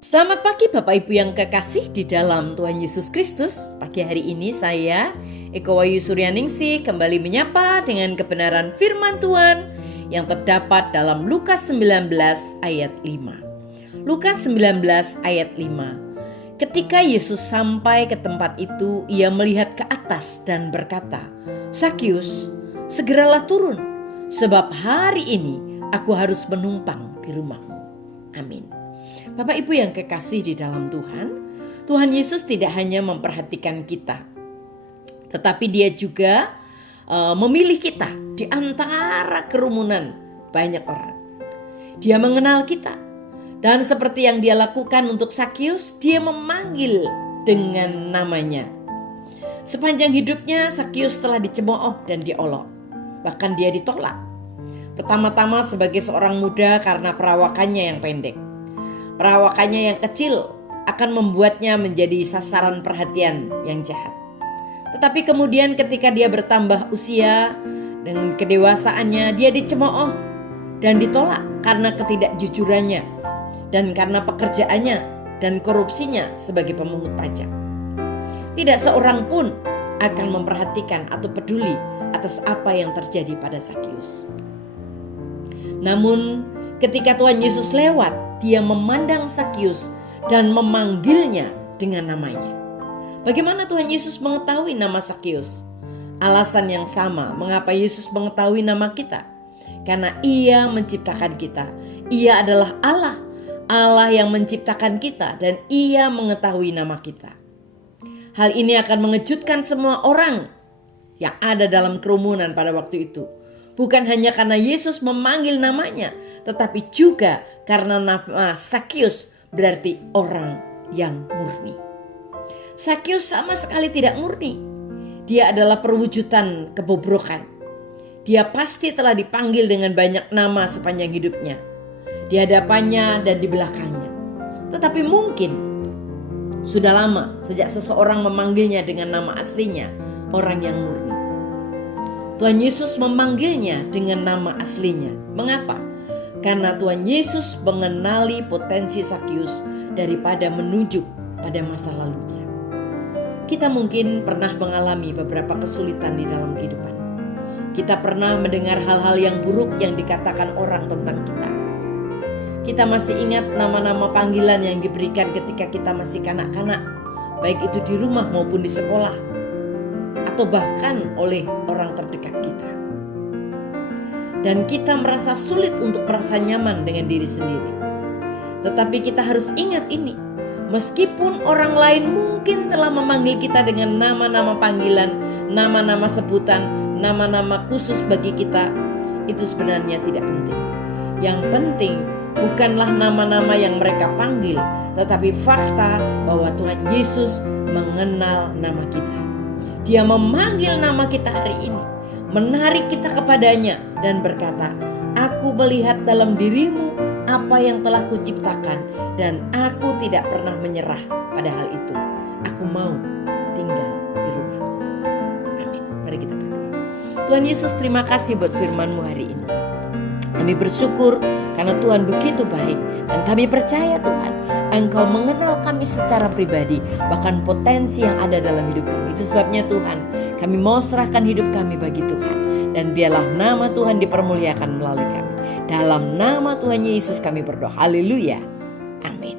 Selamat pagi Bapak Ibu yang kekasih di dalam Tuhan Yesus Kristus. Pagi hari ini saya, Eko Wahyu Suryaningsih, kembali menyapa dengan kebenaran firman Tuhan yang terdapat dalam Lukas 19 ayat 5. Lukas 19 ayat 5. Ketika Yesus sampai ke tempat itu, ia melihat ke atas dan berkata, "Sakius, segeralah turun, sebab hari ini aku harus menumpang di rumahmu." Amin. Bapak Ibu yang kekasih di dalam Tuhan, Tuhan Yesus tidak hanya memperhatikan kita, tetapi Dia juga memilih kita di antara kerumunan banyak orang. Dia mengenal kita, dan seperti yang Dia lakukan untuk Sakius, Dia memanggil dengan namanya. Sepanjang hidupnya Sakius telah dicemooh dan diolok, bahkan dia ditolak. Pertama-tama sebagai seorang muda karena perawakannya yang pendek. Perawakannya yang kecil akan membuatnya menjadi sasaran perhatian yang jahat. Tetapi kemudian ketika dia bertambah usia, dengan kedewasaannya dia dicemooh dan ditolak karena ketidakjujurannya dan karena pekerjaannya dan korupsinya sebagai pemungut pajak. Tidak seorang pun akan memperhatikan atau peduli atas apa yang terjadi pada Sakius. Namun ketika Tuhan Yesus lewat, Dia memandang Sakius dan memanggilnya dengan namanya. Bagaimana Tuhan Yesus mengetahui nama Sakius? Alasan yang sama mengapa Yesus mengetahui nama kita. Karena Ia menciptakan kita. Ia adalah Allah, Allah yang menciptakan kita, dan Ia mengetahui nama kita. Hal ini akan mengejutkan semua orang yang ada dalam kerumunan pada waktu itu. Bukan hanya karena Yesus memanggil namanya, tetapi juga karena nama Sakius berarti orang yang murni. Sakius sama sekali tidak murni. Dia adalah perwujudan kebobrokan. Dia pasti telah dipanggil dengan banyak nama sepanjang hidupnya, di hadapannya dan di belakangnya. Tetapi mungkin sudah lama sejak seseorang memanggilnya dengan nama aslinya, orang yang murni. Tuhan Yesus memanggilnya dengan nama aslinya. Mengapa? Karena Tuhan Yesus mengenali potensi Sakius daripada menunjuk pada masa lalunya. Kita mungkin pernah mengalami beberapa kesulitan di dalam kehidupan. Kita pernah mendengar hal-hal yang buruk yang dikatakan orang tentang kita. Kita masih ingat nama-nama panggilan yang diberikan ketika kita masih kanak-kanak, baik itu di rumah maupun di sekolah, atau bahkan oleh orang terdekat kita. Dan kita merasa sulit untuk merasa nyaman dengan diri sendiri. Tetapi kita harus ingat ini, meskipun orang lain mungkin telah memanggil kita dengan nama-nama panggilan, nama-nama sebutan, nama-nama khusus bagi kita, itu sebenarnya tidak penting. Yang penting bukanlah nama-nama yang mereka panggil, tetapi fakta bahwa Tuhan Yesus mengenal nama kita. Dia memanggil nama kita hari ini, menarik kita kepadanya dan berkata, "Aku melihat dalam dirimu apa yang telah kuciptakan dan aku tidak pernah menyerah pada hal itu. Aku mau tinggal di rumah." Amin. Mari kita berdoa. Tuhan Yesus, terima kasih buat firman-Mu hari ini. Kami bersyukur karena Tuhan begitu baik, dan kami percaya Tuhan, Engkau mengenal kami secara pribadi, bahkan potensi yang ada dalam hidup kami. Itu sebabnya Tuhan, kami mau serahkan hidup kami bagi Tuhan, dan biarlah nama Tuhan dipermuliakan melalui kami. Dalam nama Tuhan Yesus kami berdoa. Haleluya. Amin.